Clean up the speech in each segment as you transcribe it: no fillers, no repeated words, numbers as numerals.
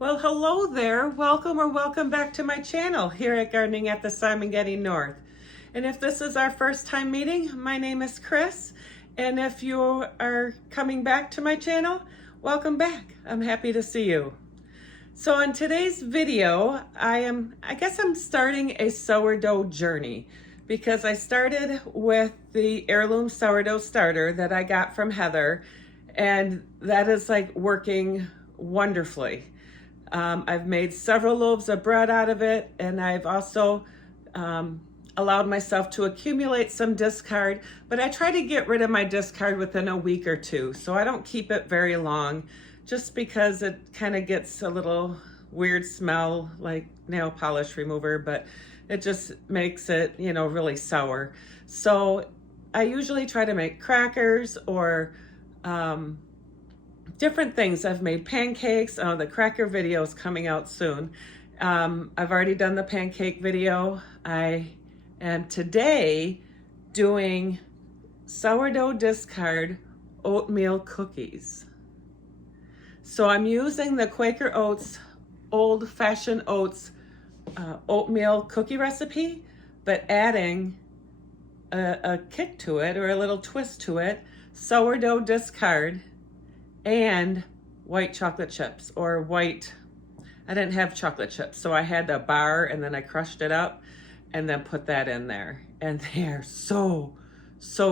Well, hello there. Welcome or welcome back to my channel here at Gardening at the Simon Getty North. And if this is our first time meeting, my name is Chris. And if you are coming back to my channel, welcome back. I'm happy to see you. So in today's video, I guess I'm starting a sourdough journey because I started with the heirloom sourdough starter that I got from Heather, and that is like working wonderfully. I've made several loaves of bread out of it, and I've also allowed myself to accumulate some discard, but I try to get rid of my discard within a week or two, so I don't keep it very long, just because it kind of gets a little weird smell like nail polish remover, but it just makes it, really sour. So I usually try to make crackers or different things. I've made pancakes. The cracker video is coming out soon. I've already done the pancake video. I am today doing sourdough discard oatmeal cookies. So I'm using the Quaker Oats, old-fashioned oats oatmeal cookie recipe, but adding a kick to it, or a little twist to it, sourdough discard and white chocolate chips, or white, I didn't have chocolate chips, so I had a bar and then I crushed it up and then put that in there, and they are so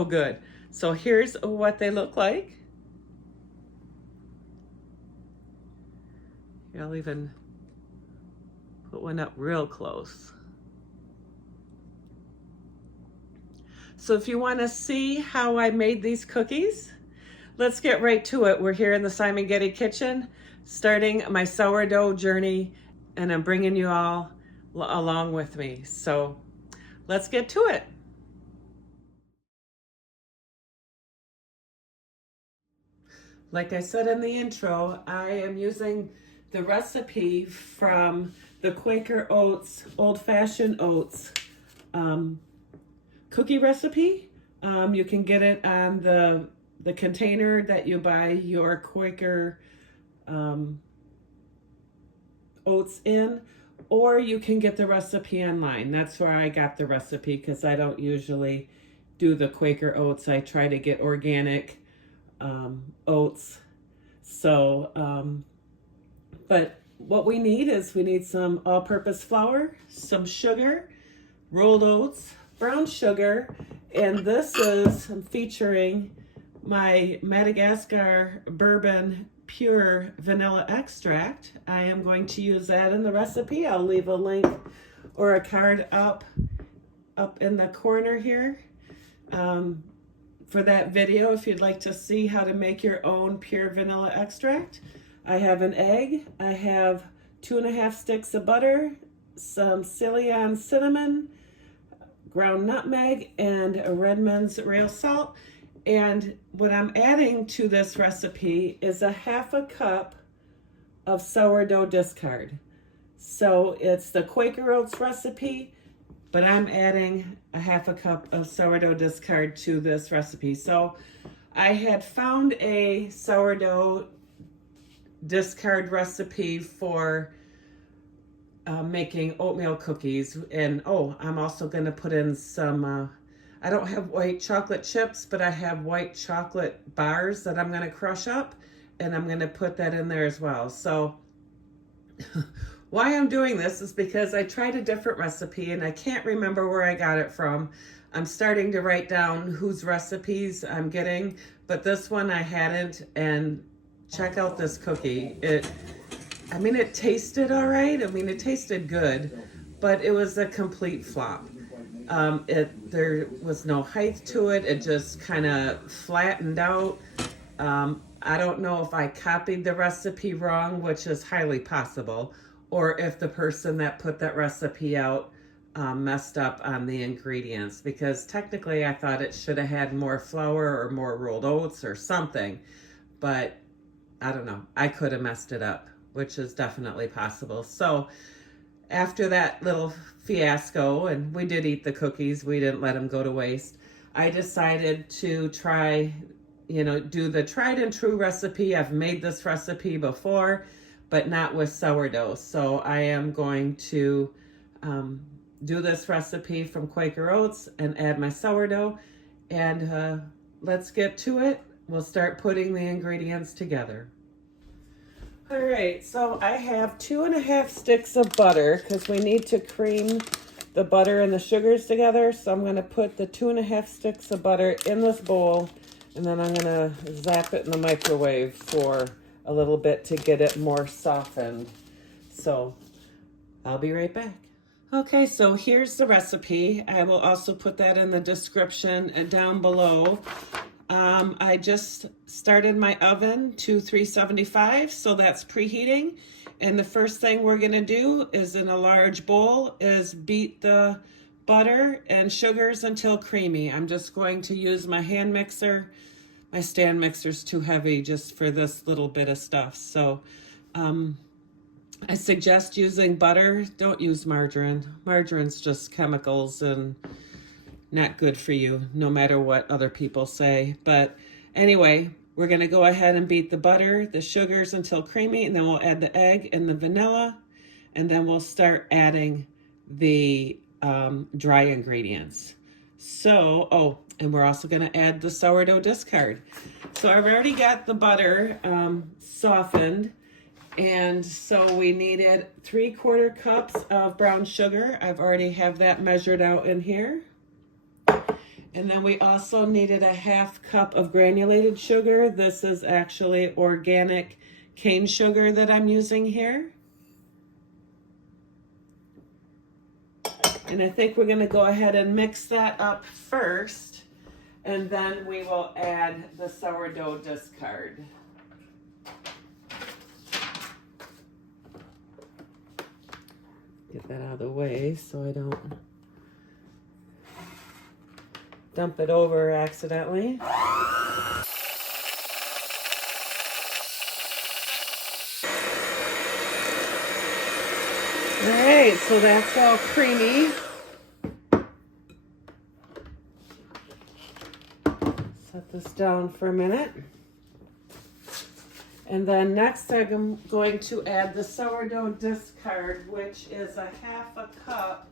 good. So here's what they look like. I'll even put one up real close. So if you want to see how I made these cookies, let's get right to it. We're here in the Simon Getty kitchen, starting my sourdough journey, and I'm bringing you all along with me. So let's get to it. Like I said in the intro, I am using the recipe from the Quaker Oats, old-fashioned oats cookie recipe. You can get it on the container that you buy your Quaker oats in, or you can get the recipe online. That's where I got the recipe, because I don't usually do the Quaker oats. I try to get organic oats. So, but what we need is some all-purpose flour, some sugar, rolled oats, brown sugar, and this is, I'm featuring my Madagascar bourbon pure vanilla extract. I am going to use that in the recipe. I'll leave a link or a card up in the corner here for that video if you'd like to see how to make your own pure vanilla extract. I have an egg, I have 2.5 sticks of butter, some Ceylon cinnamon, ground nutmeg, and a Redmond's real salt. And what I'm adding to this recipe is a 1/2 cup of sourdough discard. So it's the Quaker Oats recipe, but I'm adding a 1/2 cup of sourdough discard to this recipe. So I had found a sourdough discard recipe for making oatmeal cookies, and I'm also going to put in some I don't have white chocolate chips, but I have white chocolate bars that I'm going to crush up, and I'm going to put that in there as well. So why I'm doing this is because I tried a different recipe and I can't remember where I got it from. I'm starting to write down whose recipes I'm getting, but this one I hadn't. And check out this cookie. It tasted all right. It tasted good, but it was a complete flop. There was no height to it. It just kind of flattened out. I don't know if I copied the recipe wrong, which is highly possible, or if the person that put that recipe out messed up on the ingredients, because technically I thought it should have had more flour or more rolled oats or something, but I don't know. I could have messed it up, which is definitely possible. So after that little fiasco, and we did eat the cookies, we didn't let them go to waste, I decided to try, do the tried and true recipe. I've made this recipe before, but not with sourdough. So I am going to do this recipe from Quaker Oats and add my sourdough, and let's get to it. We'll start putting the ingredients together. All right, so I have 2.5 sticks of butter because we need to cream the butter and the sugars together. So I'm gonna put the 2.5 sticks of butter in this bowl, and then I'm gonna zap it in the microwave for a little bit to get it more softened. So I'll be right back. Okay, so here's the recipe. I will also put that in the description down below. I just started my oven to 375, so that's preheating. And the first thing we're gonna do is, in a large bowl, is beat the butter and sugars until creamy. I'm just going to use my hand mixer. My stand mixer's too heavy just for this little bit of stuff. So I suggest using butter. Don't use margarine. Margarine's just chemicals and not good for you, no matter what other people say. But anyway, we're gonna go ahead and beat the butter, the sugars until creamy, and then we'll add the egg and the vanilla, and then we'll start adding the dry ingredients. So, oh, and we're also gonna add the sourdough discard. So I've already got the butter softened, and so we needed 3/4 cups of brown sugar. I've already have that measured out in here. And then we also needed a 1/2 cup of granulated sugar. This is actually organic cane sugar that I'm using here. And I think we're gonna go ahead and mix that up first, and then we will add the sourdough discard. Get that out of the way so I don't dump it over accidentally. All right, so that's all creamy. Set this down for a minute. And then next I'm going to add the sourdough discard, which is a 1/2 cup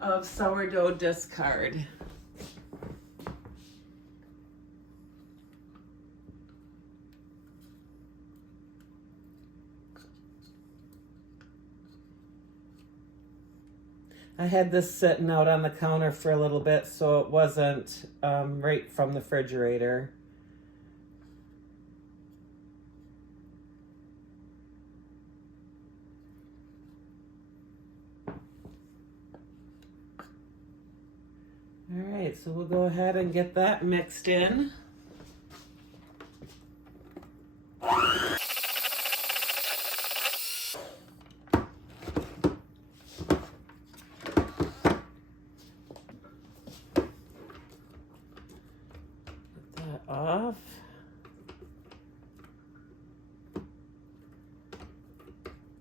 of sourdough discard. I had this sitting out on the counter for a little bit, so it wasn't right from the refrigerator. All right, so we'll go ahead and get that mixed in. Off.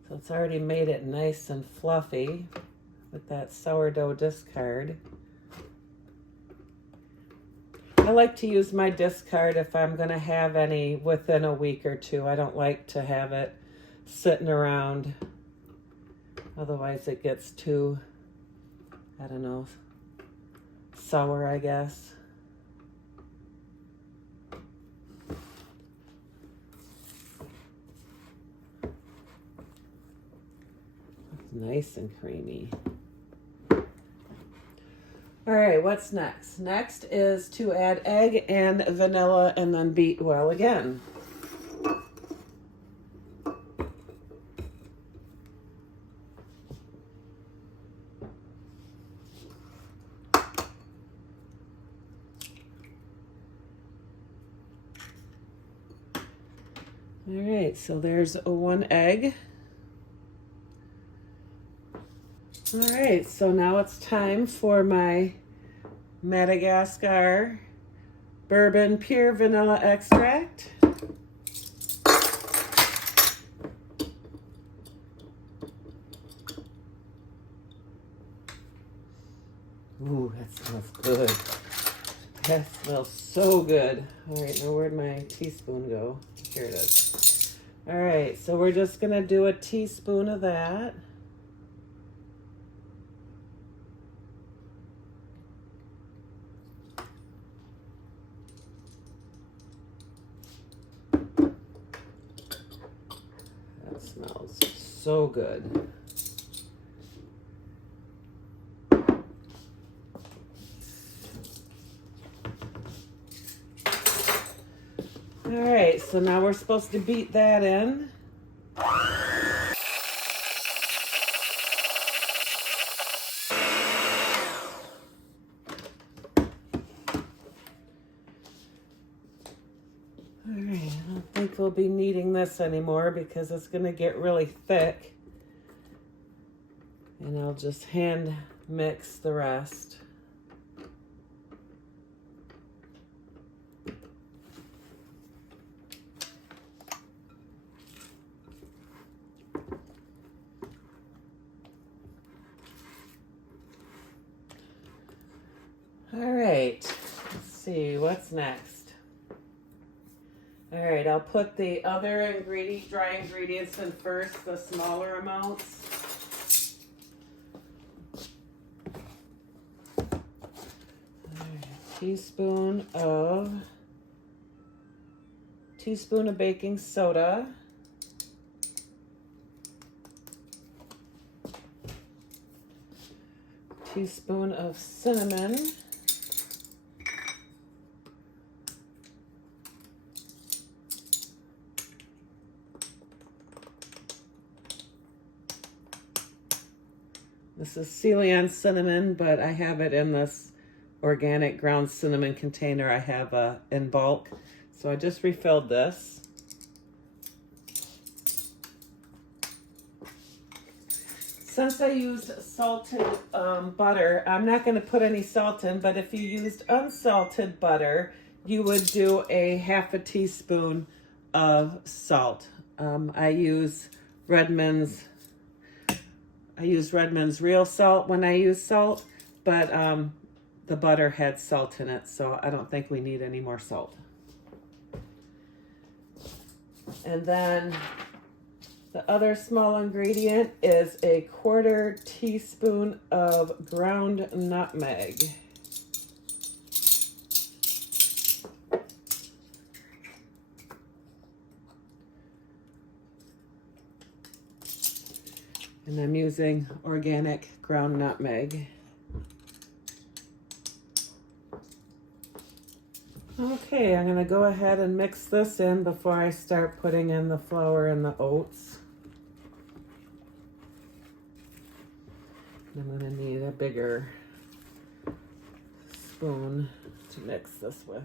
So it's already made it nice and fluffy with that sourdough discard. I like to use my discard if I'm going to have any within a week or two. I don't like to have it sitting around. Otherwise it gets too, I don't know, sour, I guess. Nice and creamy. All right, what's next? Next is to add egg and vanilla and then beat well again. All right, so there's a 1 egg. All right, so now it's time for my Madagascar bourbon pure vanilla extract. Ooh, that smells good. That smells so good. All right, now where'd my teaspoon go? Here it is. All right, so we're just gonna do a teaspoon of that. That smells so good. All right, so now we're supposed to beat that in. Alright, I don't think we'll be needing this anymore because it's going to get really thick. And I'll just hand mix the rest. Alright, let's see, what's next? Alright, I'll put the other dry ingredients in first, the smaller amounts. Teaspoon of baking soda. Teaspoon of cinnamon. This is Ceylon cinnamon, but I have it in this organic ground cinnamon container I have in bulk. So I just refilled this. Since I used salted butter, I'm not going to put any salt in, but if you used unsalted butter, you would do a half a teaspoon of salt. I use Redmond's real salt when I use salt, but the butter had salt in it, so I don't think we need any more salt. And then the other small ingredient is a 1/4 teaspoon of ground nutmeg. And I'm using organic ground nutmeg. Okay, I'm going to go ahead and mix this in before I start putting in the flour and the oats. I'm going to need a bigger spoon to mix this with.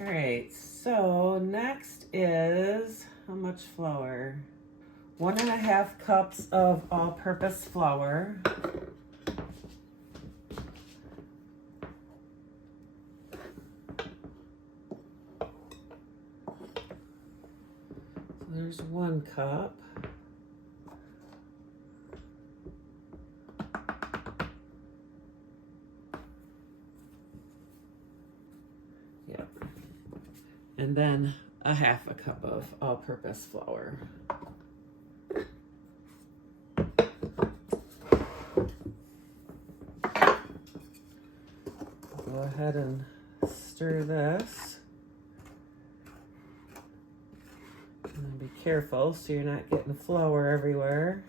All right, so next is how much flour? 1.5 cups of all-purpose flour. So there's 1 cup. Yep. And then 1/2 cup of all-purpose flour. Go ahead and stir this. And be careful so you're not getting flour everywhere.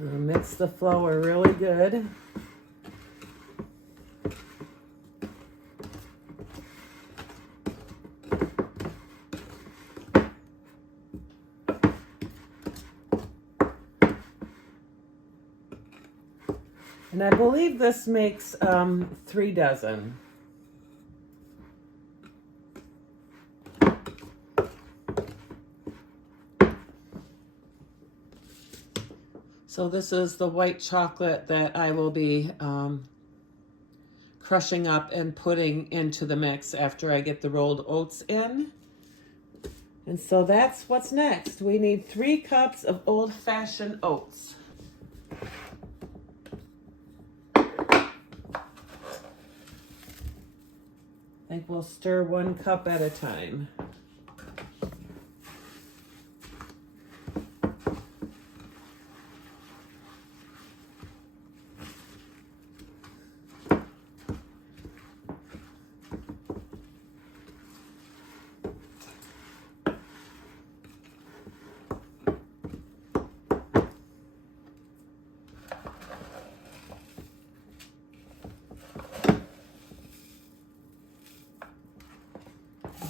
Mix the flour really good. And And I believe this makes 3 dozen. So this is the white chocolate that I will be crushing up and putting into the mix after I get the rolled oats in. And so that's what's next. We need 3 cups of old-fashioned oats. I think we'll stir 1 cup at a time.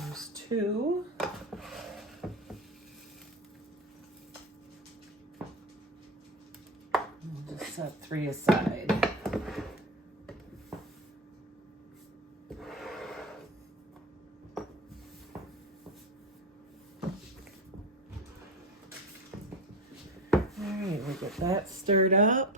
There's 2. We'll just set 3 aside. All right, we'll get that stirred up.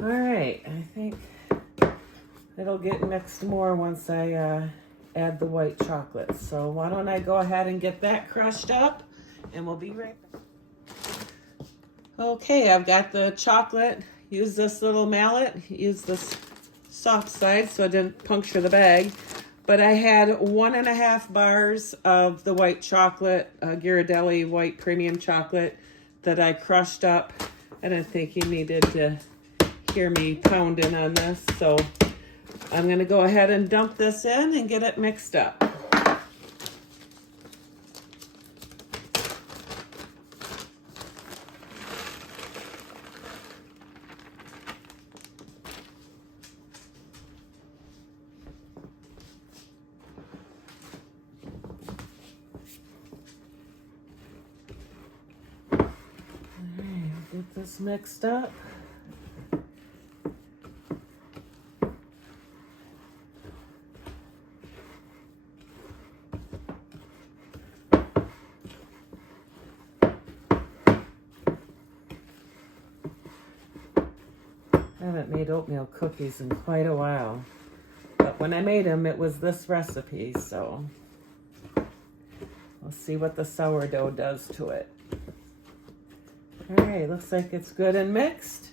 All right, I think it'll get mixed more once I add the white chocolate. So why don't I go ahead and get that crushed up and we'll be right back. Okay, I've got the chocolate. Use this little mallet. Use this soft side so it didn't puncture the bag. But I had 1.5 bars of the white chocolate, Ghirardelli white premium chocolate that I crushed up. I didn't think you needed to hear me pounding on this, so I'm going to go ahead and dump this in and get it mixed up. All right, get this mixed up. I haven't made oatmeal cookies in quite a while, but when I made them, it was this recipe, so we'll see what the sourdough does to it. All right, looks like it's good and mixed.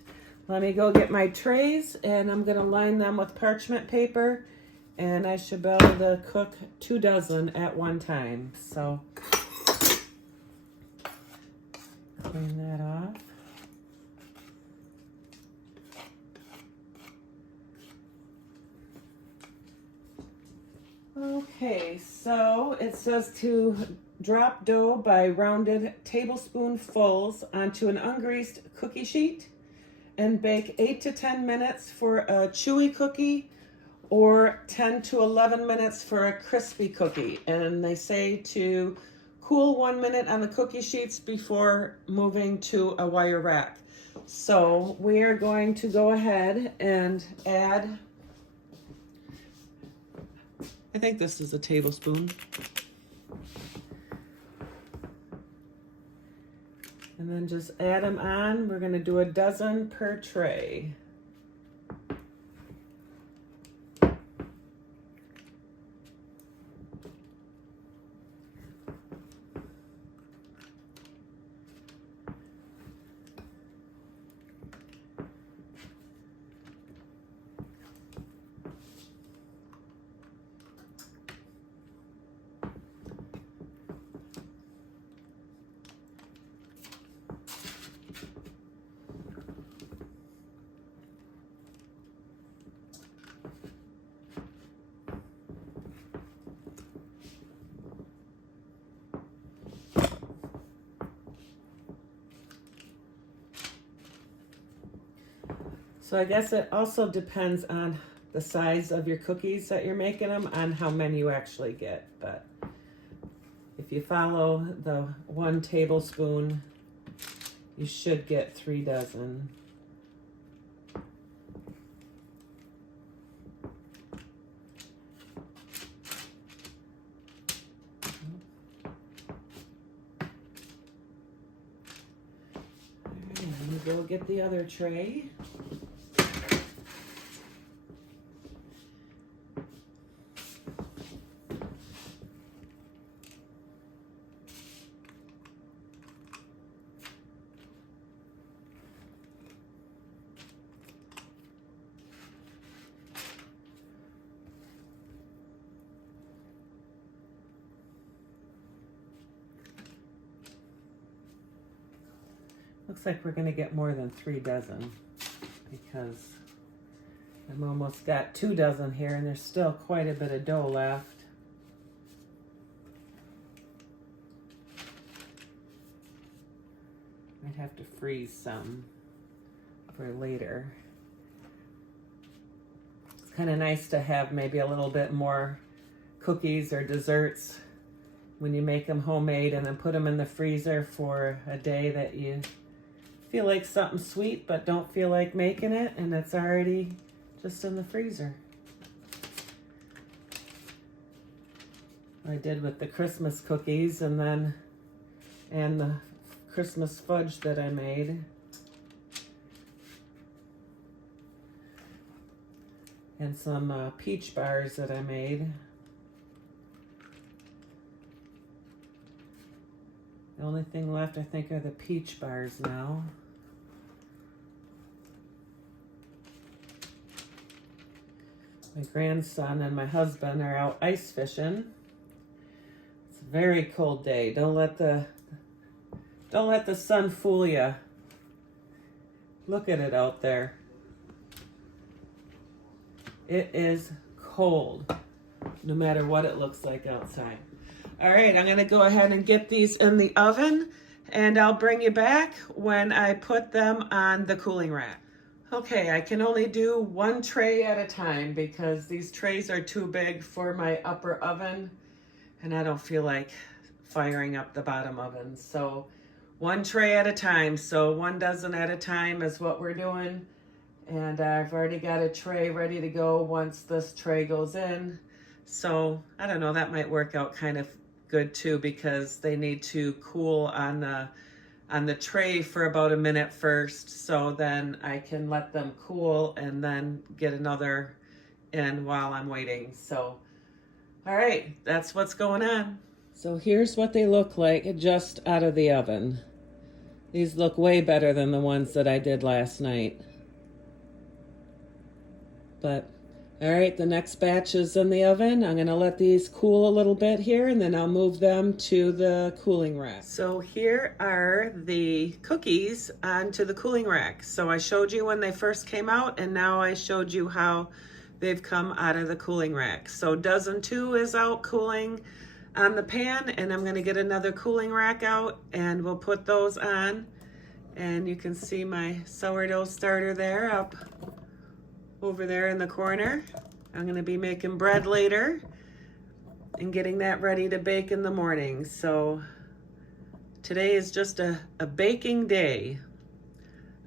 Let me go get my trays, and I'm gonna line them with parchment paper, and I should be able to cook 2 dozen at one time. So clean that off. Okay, so it says to drop dough by rounded tablespoonfuls onto an ungreased cookie sheet and bake 8 to 10 minutes for a chewy cookie or 10 to 11 minutes for a crispy cookie. And they say to cool 1 minute on the cookie sheets before moving to a wire rack. So we are going to go ahead and add, I think this is a tablespoon. And then just add them on. We're going to do 1 dozen per tray. So I guess it also depends on the size of your cookies that you're making them, on how many you actually get. But if you follow the 1 tablespoon, you should get 3 dozen. Go get the other tray. Looks like we're gonna get more than 3 dozen because I'm almost got 2 dozen here and there's still quite a bit of dough left. Might have to freeze some for later. It's kind of nice to have maybe a little bit more cookies or desserts when you make them homemade and then put them in the freezer for a day that you feel like something sweet but don't feel like making it, and it's already just in the freezer. I did with the Christmas cookies and the Christmas fudge that I made. And some peach bars that I made. The only thing left, I think, are the peach bars now. My grandson and my husband are out ice fishing. It's a very cold day. Don't let the sun fool you. Look at it out there. It is cold, no matter what it looks like outside. All right, I'm gonna go ahead and get these in the oven, and I'll bring you back when I put them on the cooling rack. Okay, I can only do 1 tray at a time because these trays are too big for my upper oven, and I don't feel like firing up the bottom oven. So 1 tray at a time, so 1 dozen at a time is what we're doing. And I've already got a tray ready to go once this tray goes in. So I don't know, that might work out kind of good too, because they need to cool on the tray for about a minute first, so then I can let them cool and then get another in while I'm waiting. So all right, that's what's going on. So here's what they look like just out of the oven. These look way better than the ones that I did last night. But all right, the next batch is in the oven. I'm gonna let these cool a little bit here, and then I'll move them to the cooling rack. So here are the cookies onto the cooling rack. So I showed you when they first came out, and now I showed you how they've come out of the cooling rack. So dozen 2 is out cooling on the pan, and I'm gonna get another cooling rack out, and we'll put those on. And you can see my sourdough starter there up over there in the corner. I'm gonna be making bread later and getting that ready to bake in the morning. So today is just a baking day.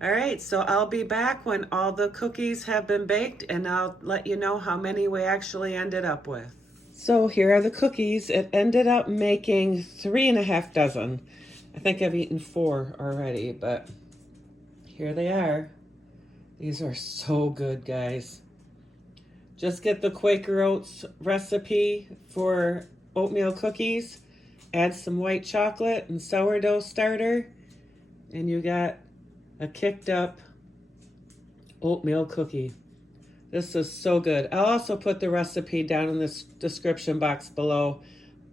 All right, so I'll be back when all the cookies have been baked, and I'll let you know how many we actually ended up with. So here are the cookies. It ended up making 3.5 dozen. I think I've eaten 4 already, but here they are. These are so good, guys. Just get the Quaker Oats recipe for oatmeal cookies, add some white chocolate and sourdough starter, and you got a kicked up oatmeal cookie. This is so good. I'll also put the recipe down in the description box below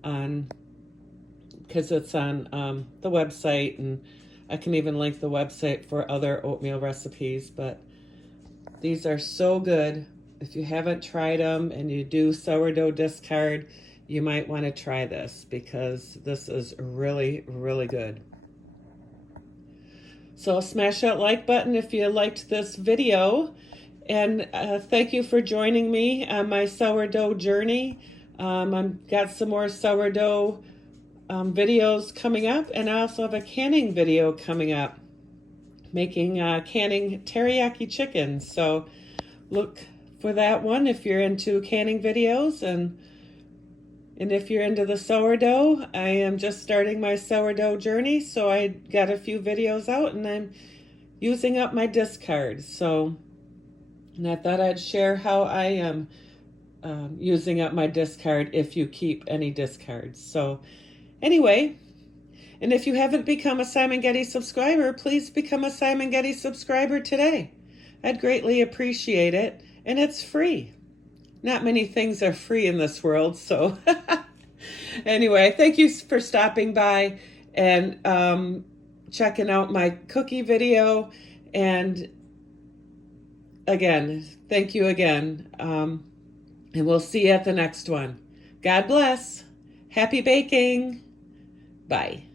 because it's on the website, and I can even link the website for other oatmeal recipes. But these are so good. If you haven't tried them and you do sourdough discard, you might want to try this because this is really, really good. So smash that like button if you liked this video. And thank you for joining me on my sourdough journey. I've got some more sourdough videos coming up, and I also have a canning video coming up, making canning teriyaki chicken. So look for that one if you're into canning videos, and if you're into the sourdough. I am just starting my sourdough journey, so I got a few videos out and I'm using up my discards. So, and I thought I'd share how I am using up my discard if you keep any discards. So anyway, and if you haven't become a Simon Getty subscriber, please become a Simon Getty subscriber today. I'd greatly appreciate it, and it's free. Not many things are free in this world, so anyway, thank you for stopping by and checking out my cookie video. And again, thank you again. And we'll see you at the next one. God bless. Happy baking. Bye.